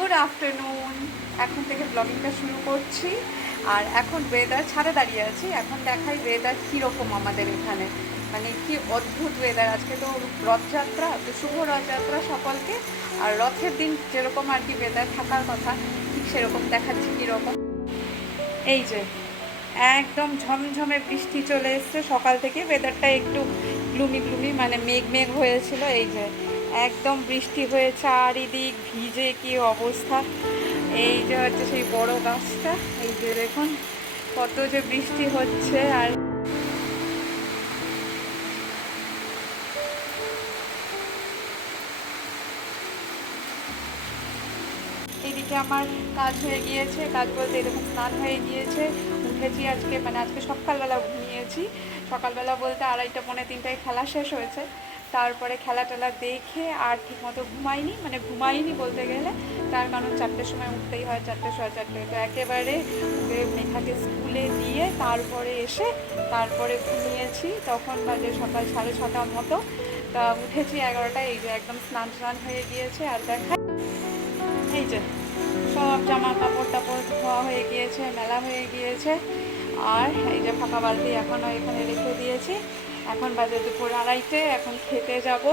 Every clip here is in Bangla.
Good afternoon. এখন থেকে ব্লগিংটা শুরু করছি। আর এখন ওয়েদার ছাড়ে দাঁড়িয়ে আছি। এখন দেখাই ওয়েদার কীরকম আমাদের এখানে, মানে কি অদ্ভুত ওয়েদার। আজকে তো রথযাত্রা, তো শুভ রথযাত্রা সকলকে। আর রথের দিন যেরকম আর কি ওয়েদার থাকার কথা, ঠিক সেরকম দেখাচ্ছি কীরকম। এই যে একদম ঝমঝমে বৃষ্টি চলে এসছে সকাল থেকে। ওয়েদারটা একটু গ্লুমি গ্লুমি, মানে মেঘ মেঘ হয়েছিল। এই যে একদম বৃষ্টি হয়ে চারিদিক ভিজে কি অবস্থা। এই যে হচ্ছে সেই বড় গাছটা, এই যে দেখুন কত যে বৃষ্টি হচ্ছে। আর এদিকে আমার কাজ হয়ে গিয়েছে, কাজ বলতে এরকম স্নান হয়ে গিয়েছে। উঠেছি আজকে, মানে আজকে সকালবেলা ঘুমিয়েছি। সকালবেলা বলতে 2:30 পৌনে 3টায় খেলা শেষ হয়েছে। তারপরে খেলা টেলা দেখে আর ঠিকমতো ঘুমাইনি বলতে গেলে। তার কারণ 4টের সময় উঠতেই হয়, 4টে 4:30। তো একেবারে মেঘাকে স্কুলে দিয়ে তারপরে এসে তারপরে ঘুমিয়েছি। তখন বাজে সকাল 6:30 মতো। তা উঠেছি 11টায়। এই যে একদম স্নান হয়ে গিয়েছে। আর দেখা এই যে সব জামা কাপড় টাপড় ধোয়া হয়ে গিয়েছে, মেলা হয়ে গিয়েছে। আর এই যে ফাঁকা বালতি এখনও এখানে রেখে দিয়েছি। এখন বাজে দুপুর 2:30। এখন খেতে যাব।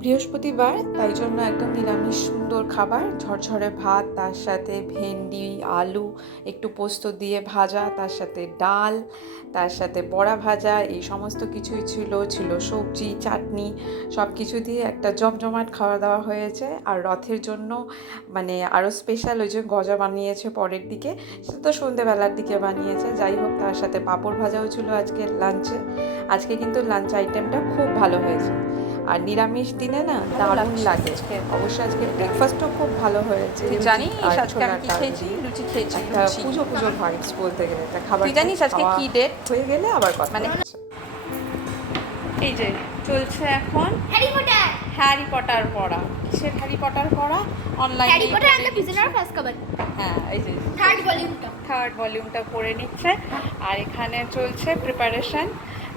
বৃহস্পতিবার, তাই জন্য একদম নিরামিষ সুন্দর খাবার, ঝরঝরে ভাত, তার সাথে ভেন্ডি আলু একটু পোস্ত দিয়ে ভাজা, তার সাথে ডাল, তার সাথে বড়া ভাজা, এই সমস্ত কিছুই ছিল সবজি চাটনি, সব কিছু দিয়ে একটা জমজমাট খাওয়া দাওয়া হয়েছে। আর রথের জন্য মানে আরও স্পেশাল ওই যে গজা বানিয়েছে পরের দিকে, সেটা তো সন্ধেবেলার দিকে বানিয়েছে। যাই হোক, তার সাথে পাঁপড় ভাজাও ছিল আজকের লাঞ্চে। আজকে কিন্তু লাঞ্চ আইটেমটা খুব ভালো হয়েছে। আর নিরামিষ দিনে না দারুণ লাগে। অবশ্যই আজকে ব্রেকফাস্টও খুব ভালো হয়েছে। জানিস আজকে আমি কি খেয়েছি? লুচি খেয়েছি। পুজো ভাইবস বলতে গেলে একটা খাবার। তুই জানিস আজকে কি ডেট হয়ে গেলে আবার কথা মানে এই যে চলছে এখন হ্যারি পটার পড়া। কিসের হ্যারি পটার পড়া? অনলাইনে। Harry Potter and the prisoner of Azkaban. হ্যাঁ, এই যে থার্ড ভলিউমটা পড়ে নিচ্ছে। আর এখানে চলছে প্রিপারেশন,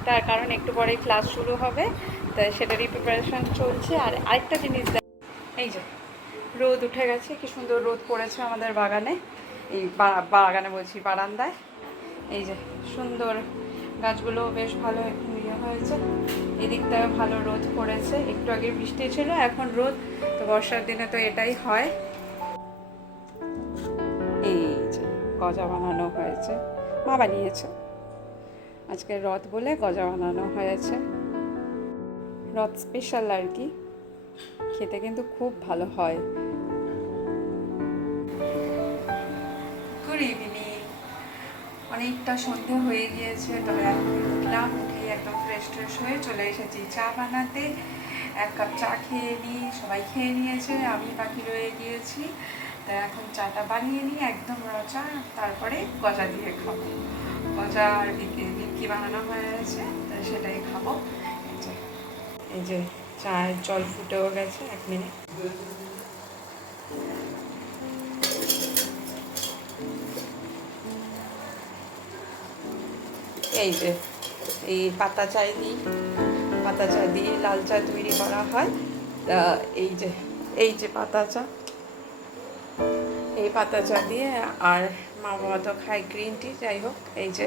তার কারণ একটু পরেই ক্লাস শুরু হবে, তাই সেটারই প্রিপারেশন চলছে। আর আরেকটা জিনিস, এই যে রোদ উঠে গেছে, কি সুন্দর রোদ পড়েছে আমাদের বাগানে। এই বাগানে বলছি, বারান্দায়। এই যে সুন্দর গাছগুলো বেশ ভালো এখন ইয়ে হয়েছে। এদিকটায় ভালো রোদ পড়েছে। একটু আগে বৃষ্টি ছিল, এখন রোদ। তো বর্ষার দিনে তো এটাই হয়। এই যে গজা বানানো হয়েছে, মা বানিয়েছে। আজকে রথ বলে গজা বানানো হয়েছে। রথ স্পেশাল আর কি, খেতে কিন্তু খুব ভালো হয়। Good evening. অনেকটা সন্ধে হয়ে গিয়েছে, তবে এখন উঠলাম, উঠেই একদম ফ্রেশ হয়ে চলে এসেছি চা বানাতে। 1 কাপ চা খেয়ে নিই, সবাই খেয়ে নিয়েছে, আমি বাকি রয়ে গিয়েছি। তা এখন চাটা বানিয়ে নিই একদম রচা, তারপরে গজা দিয়ে খাবো। গজা আর নিমকি বানানো হয়ে গেছে, তা সেটাই খাবো। এই যে চায়ের জল ফুটেও গেছে, 1 মিনিট। এই যে এই পাতা চা দিয়ে লাল চা তৈরি করা হয়। তা এই যে পাতা চা, এই পাতা চা দিয়ে, আর মা বাবা তো খায় গ্রিন টি। যাই হোক, এই যে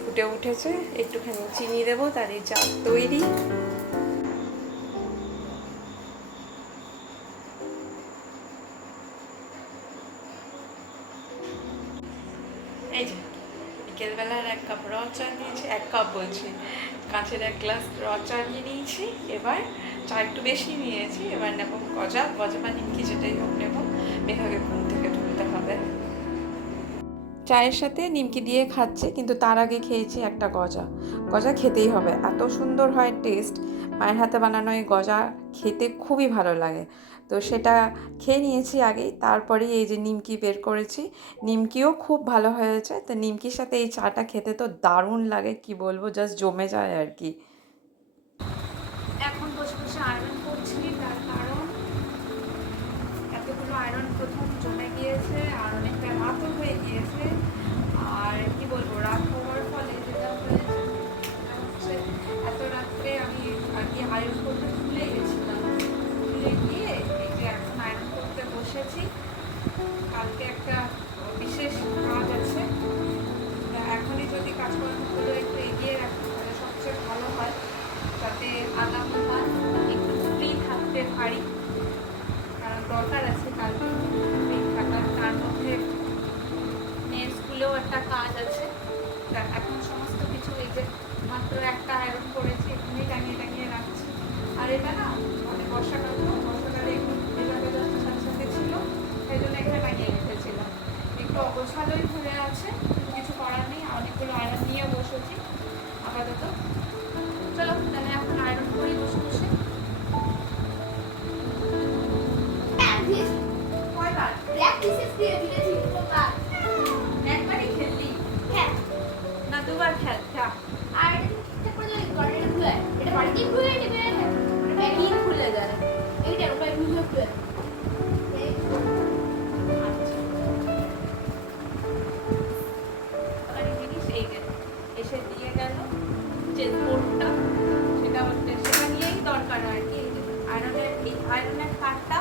ফুটে উঠেছে, একটুখানি চিনি দেবো, তার এই চা তৈরি। এই যে বিকেলবেলার 1 কাপ র চা নিয়েছি, 1 কাপ বলছি, কাঁচের 1 গ্লাস র চা নিয়ে নিয়েছি। এবার চা একটু বেশি নিয়েছি। এবার নেব গজা বা নিমকি, যেটাই হোক নেব। মেঘাকে ঘুম থেকে তুলতে হবে। চায়ের সাথে নিমকি দিয়ে খাচ্ছে, কিন্তু তার আগে খেয়েছি একটা গজা খেতেই হবে, এত সুন্দর হয় টেস্ট। মায়ের হাতে বানানো এই গজা খেতে খুবই ভালো লাগে। তো সেটা খেয়ে নিয়েছি আগেই, তারপরেই এই যে নিমকি বের করেছি। নিমকিও খুব ভালো হয়েছে। তো নিমকির সাথে এই চাটা খেতে তো দারুণ লাগে, কি বলবো, জাস্ট জমে যায় আর কি। এখন বসে বসে আয়রন করছি, তার কারণ এতগুলো আয়রন প্রথম জমে গিয়েছে, আর অনেকটা রাতও হয়ে গিয়েছে। আর কি বলবো, রাত হওয়ার ফলে যেটা হচ্ছে এত রাত্রে আমি আর কি আয়রন করতে ভুলে গেছিলাম। ভুলে গিয়ে এই যে এখন আয়রন করতে বসে কালকে একটা বিশেষ কাজ আছে। এখনই যদি কাজকর্মগুলো একটু এগিয়ে রাখি তাহলে সবচেয়ে ভালো হয়, যাতে আগামী কাল একটু ফ্রি থাকতে পারি। কারণ দরকার আছে কালকে ফ্রি থাকার। তার মধ্যে মেয়ের স্কুলেও একটা কাজ আছে। তা এখন সমস্ত কিছু এই যে মাত্র একটা আয়রন করেছি, এখানেই টাঙিয়ে টাঙিয়ে রাখছি। আর এটা না মানে বর্ষাকালে একটু ভেজা ভেজা সাথে সাথে ছিল, সেই জন্য এখানে টাঙিয়ে রেখেছিলাম। একটু অগোছালোই হয়ে আছে, কিন্তু কিছু করার নেই। অনেকগুলো আয়রন নিয়ে বসেছি আপাতত। চলো তাহলে এখন আয়রন করি বসে বসে। This কয়বার black pieces দিয়ে দিয়েছি কতবার। একবারই খেললি হ্যাঁ, না দুবার খেল? যা আর এটা ঠিকঠাক করে যদি গড়েটা খুলে, এটা বাড়িতেই খুলে নেবে। ব্যাগই খুলে যায়। এইটা ওটা খুলে খুলে। আর এই জিনিস এই যে এসে দিয়ে গেল যে বোর্ডটা, সেটা হচ্ছে সেটা নিয়েই দরকার আর কি। আয়রনের তারটা